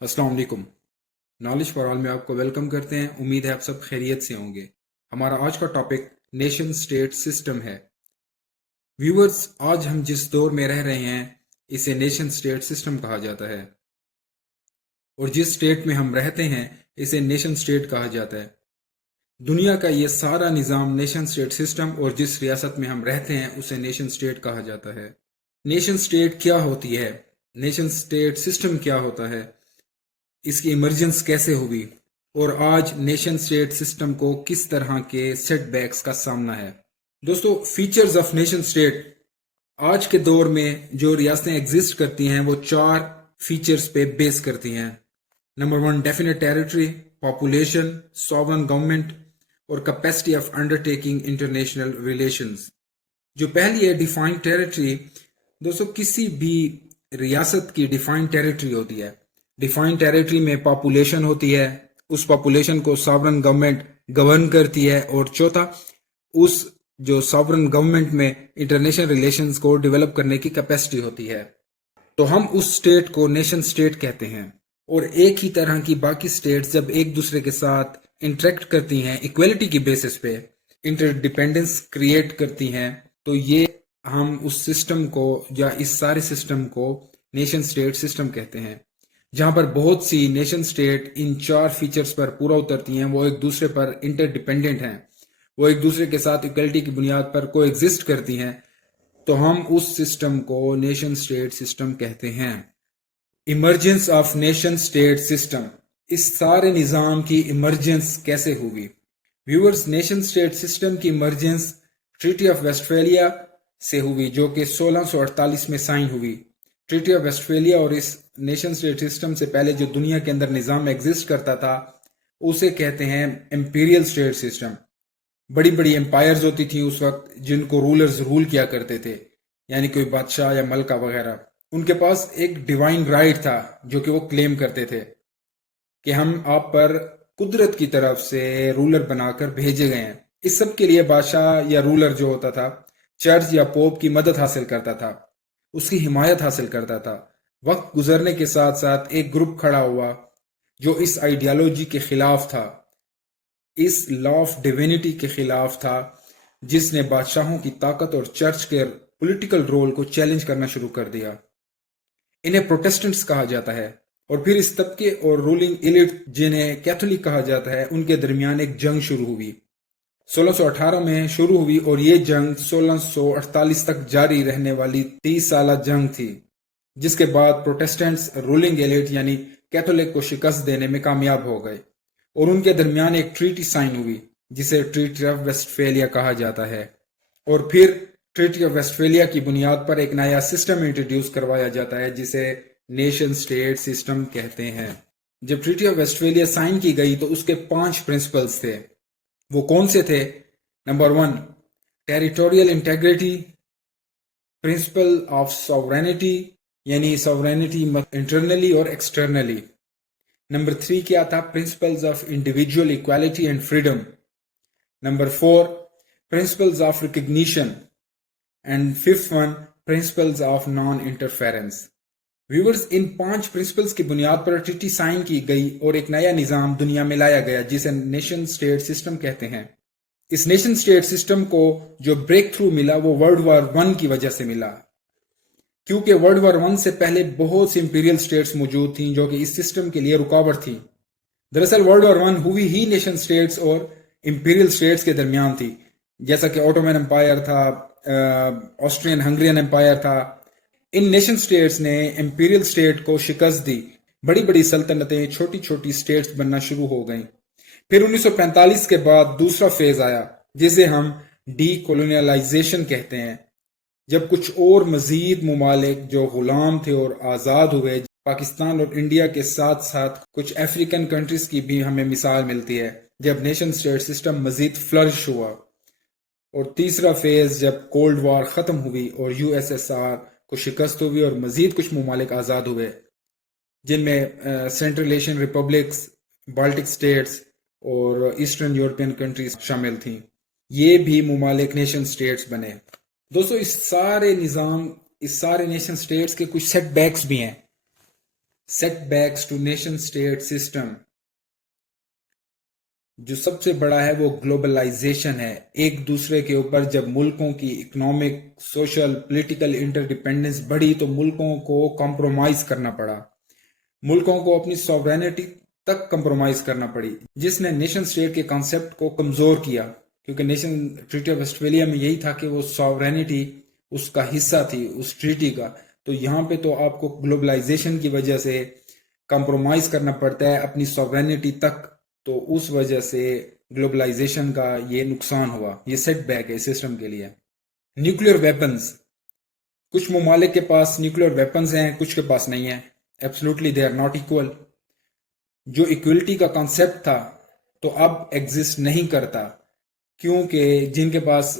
السلام علیکم۔ Knowledge for all میں آپ کو ویلکم کرتے ہیں۔ امید ہے آپ سب خیریت سے ہوں گے۔ ہمارا آج کا ٹاپک نیشن سٹیٹ سسٹم ہے۔ ویورز، آج ہم جس دور میں رہ رہے ہیں اسے نیشن سٹیٹ سسٹم کہا جاتا ہے، اور جس سٹیٹ میں ہم رہتے ہیں اسے نیشن سٹیٹ کہا جاتا ہے۔ دنیا کا یہ سارا نظام نیشن سٹیٹ سسٹم، اور جس ریاست میں ہم رہتے ہیں اسے نیشن سٹیٹ کہا جاتا ہے۔ نیشن سٹیٹ کیا ہوتی ہے؟ نیشن سٹیٹ سسٹم کیا ہوتا ہے؟ اس کی ایمرجنس کیسے ہوئی؟ اور آج نیشن سٹیٹ سسٹم کو کس طرح کے سیٹ بیکس کا سامنا ہے؟ دوستو، فیچرز آف نیشن سٹیٹ آج کے دور میں جو ریاستیں ایگزسٹ کرتی ہیں وہ 4 فیچرز پہ بیس کرتی ہیں۔ Number 1، definite territory, population, sovereign government اور capacity of undertaking international relations. جو پہلی ہے ڈیفائنڈ ٹیریٹری، دوستو کسی بھی ریاست کی ڈیفائنڈ ٹیریٹری ہوتی ہے۔ ڈیفائنڈ ٹیریٹری میں پاپولیشن ہوتی ہے، اس پاپولیشن کو ساورن گورنمنٹ گورن کرتی ہے، اور چوتھا، اس جو ساورن گورنمنٹ میں انٹرنیشنل ریلیشنز کو ڈیولپ کرنے کی کیپیسٹی ہوتی ہے۔ تو ہم اس سٹیٹ کو نیشن سٹیٹ کہتے ہیں۔ اور ایک ہی طرح کی باقی سٹیٹس جب ایک دوسرے کے ساتھ انٹریکٹ کرتی ہیں ایکویلٹی کی بیسس پہ، انٹر ڈیپینڈنس کریٹ کرتی ہیں، تو یہ ہم اس سسٹم کو یا اس سارے سسٹم کو نیشن سٹیٹ سسٹم کہتے ہیں۔ جہاں پر بہت سی نیشن سٹیٹ ان 4 فیچرز پر پورا اترتی ہیں، وہ ایک دوسرے پر انٹر ڈیپینڈنٹ ہیں، وہ ایک دوسرے کے ساتھ ایکویلٹی کی بنیاد پر کو ایگزسٹ کرتی ہیں، تو ہم اس سسٹم کو نیشن سٹیٹ سسٹم کہتے ہیں۔ Emergence of nation state system, اس سارے نظام کی ایمرجنس کیسے ہوگی؟ ویورز، نیشن سٹیٹ سسٹم کی ایمرجنس ٹریٹی آف ویسٹفیلیا سے ہوئی، جو کہ 1648 میں سائن ہوئی۔ ٹریٹی آف ویسٹفیلیا اور اس نیشن سٹیٹ سسٹم سے پہلے جو دنیا کے اندر نظام ایگزسٹ کرتا تھا اسے کہتے ہیں امپیریل سٹیٹ سسٹم۔ بڑی بڑی امپائرز ہوتی تھیں اس وقت، جن کو رولرز رول کیا کرتے تھے، یعنی کوئی بادشاہ یا ملکہ وغیرہ۔ ان کے پاس ایک ڈیوائن رائٹ تھا جو کہ وہ کلیم کرتے تھے کہ ہم آپ پر قدرت کی طرف سے رولر بنا کر بھیجے گئے ہیں۔ اس سب کے لیے بادشاہ یا رولر جو ہوتا تھا چرچ یا پوپ کی مدد حاصل کرتا تھا، اس کی حمایت حاصل کرتا تھا۔ وقت گزرنے کے ساتھ ساتھ ایک گروپ کھڑا ہوا جو اس آئیڈیالوجی کے خلاف تھا، اس لا آف ڈیوینٹی کے خلاف تھا، جس نے بادشاہوں کی طاقت اور چرچ کے پولیٹیکل رول کو چیلنج کرنا شروع کر دیا۔ انہیں پروٹیسٹنٹس کہا جاتا ہے۔ اور پھر اس طبقے اور رولنگ ایلیٹ جنہیں کیتھولک کہا جاتا ہے، ان کے درمیان ایک جنگ شروع ہوئی۔ 1618 میں شروع ہوئی اور یہ جنگ 1648 تک جاری رہنے والی 30 سالہ جنگ تھی، جس کے بعد پروٹیسٹنٹس رولنگ ایلیٹ یعنی کیتھولک کو شکست دینے میں کامیاب ہو گئے، اور ان کے درمیان ایک ٹریٹی سائن ہوئی جسے ٹریٹی آف ویسٹفیلیا کہا جاتا ہے۔ اور پھر ٹریٹی آف ویسٹفیلیا کی بنیاد پر ایک نیا سسٹم انٹروڈیوس کروایا جاتا ہے جسے نیشن سٹیٹ سسٹم کہتے ہیں۔ جب ٹریٹی آف ویسٹفیلیا سائن کی گئی تو اس کے 5 پرنسپلز تھے۔ وہ کون سے تھے؟ Number 1، territorial integrity, principle of sovereignty, یعنی ساورینٹی انٹرنلی اور ایکسٹرنلی۔ نمبر 3 کیا تھا؟ Principles of individual equality and freedom. Number 4، principles of recognition, and 5th one, principles of non interference. Viewers, in 5 principles کی بنیاد پر ٹریٹی سائن کی گئی اور ایک نیا نظام دنیا میں لایا گیا جسے نیشن سٹیٹ سسٹم کہتے ہیں۔ اس نیشن سٹیٹ سسٹم کو جو بریک تھرو ملا وہ ورلڈ وار 1 کی وجہ سے ملا، کیونکہ ورلڈ وار 1 سے پہلے بہت سی امپیریل سٹیٹس موجود تھیں جو کہ اس سسٹم کے لیے رکاوٹ تھیں۔ دراصل ورلڈ وار 1 ہوئی ہی نیشن سٹیٹس اور امپیریل سٹیٹس کے درمیان تھی، جیسا کہ اوٹومن امپائر تھا، آسٹرین ہنگرین امپائر تھا۔ ان نیشن سٹیٹس نے امپیریل سٹیٹ کو شکست دی، بڑی بڑی سلطنتیں چھوٹی چھوٹی سٹیٹس بننا شروع ہو گئیں۔ پھر 1945 کے بعد دوسرا فیز آیا جسے ہم ڈی کولونیلائزیشن کہتے ہیں، جب کچھ اور مزید ممالک جو غلام تھے اور آزاد ہوئے۔ پاکستان اور انڈیا کے ساتھ ساتھ کچھ افریقن کنٹریز کی بھی ہمیں مثال ملتی ہے جب نیشن سٹیٹ سسٹم مزید فلرش ہوا۔ اور تیسرا فیز جب کولڈ وار ختم ہوئی اور یو ایس ایس آر کو شکست ہوئی اور مزید کچھ ممالک آزاد ہوئے، جن میں central Asian republics, Baltic states اور ایسٹرن یورپین کنٹریز شامل تھیں۔ یہ بھی ممالک نیشن سٹیٹس بنے۔ دوستو، اس سارے نیشن سٹیٹس کے کچھ سیٹ بیکس بھی ہیں۔ Setbacks to nation state system. جو سب سے بڑا ہے وہ گلوبلائزیشن ہے. ایک دوسرے کے اوپر جب ملکوں کی اکنامک، سوشل، پولیٹیکل انٹرڈیپینڈنس بڑھی تو ملکوں کو کمپرومائز کرنا پڑا. ملکوں کو اپنی سوورینٹی تک کمپرومائز کرنا پڑی، جس نے نیشن اسٹیٹ کے کانسیپٹ کو کمزور کیا. کیونکہ نیشن ٹریٹی آف ویسٹفیلیا میں یہی تھا کہ وہ سوورینٹی اس کا حصہ تھی اس ٹریٹی کا. تو یہاں پہ تو آپ کو گلوبلائزیشن کی وجہ سے کمپرومائز کرنا پڑتا ہے اپنی سوورینٹی تک. تو اس وجہ سے گلوبلائزیشن کا یہ نقصان ہوا، یہ سیٹ بیک ہے سسٹم کے لیے. Nuclear weapons. کچھ ممالک کے پاس نیوکلیر ویپنز ہیں، کچھ کے پاس نہیں ہیں. Absolutely they are not equal. جو ایکولیٹی کا کانسیپٹ تھا تو اب ایگزسٹ نہیں کرتا، کیونکہ جن کے پاس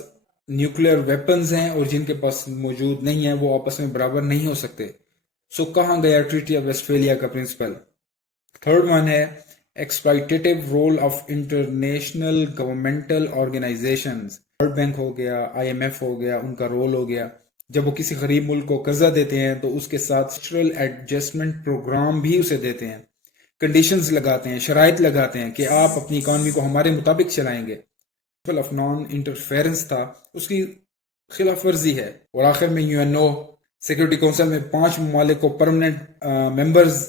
نیوکلیر ویپنز ہیں اور جن کے پاس موجود نہیں ہیں وہ آپس میں برابر نہیں ہو سکتے. سو کہاں گیا ٹریٹی آف ویسٹفیلیا کا پرنسپل؟ تھرڈ ون ہے exploitative role of international governmental organisations. World bank ہو گیا، آئی ایم ایف ہو گیا، ان کا رول ہو گیا. جب وہ کسی غریب ملک کو قرضہ دیتے ہیں تو اس کے ساتھ اسٹرکچرل ایڈجسٹمنٹ پروگرام بھی اسے دیتے ہیں، کنڈیشنز لگاتے ہیں، شرائط لگاتے ہیں کہ آپ اپنی اکانومی کو ہمارے مطابق چلائیں گے. آف نان انٹرفیرنس تھا، اس کی خلاف ورزی ہے. اور آخر میں U N O security council میں 5 ممالک کو پرماننٹ ممبرز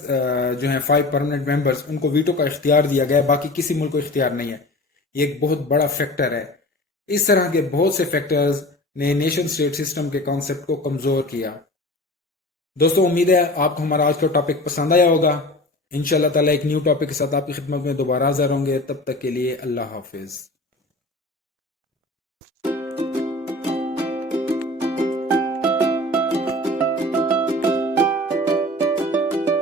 جو ہیں 5 پرماننٹ ممبرز، ان کو ویٹو کا اختیار دیا گیا، باقی کسی ملک کو اختیار نہیں ہے. یہ ایک بہت بڑا فیکٹر ہے. اس طرح کے بہت سے فیکٹرز نے نیشن اسٹیٹ سسٹم کے کانسیپٹ کو کمزور کیا. دوستو امید ہے آپ کو ہمارا آج کا ٹاپک پسند آیا ہوگا. انشاءاللہ تعالیٰ ایک نیو ٹاپک کے ساتھ آپ کی خدمت میں دوبارہ حاضر ہوں گے. تب تک کے لیے اللہ حافظ.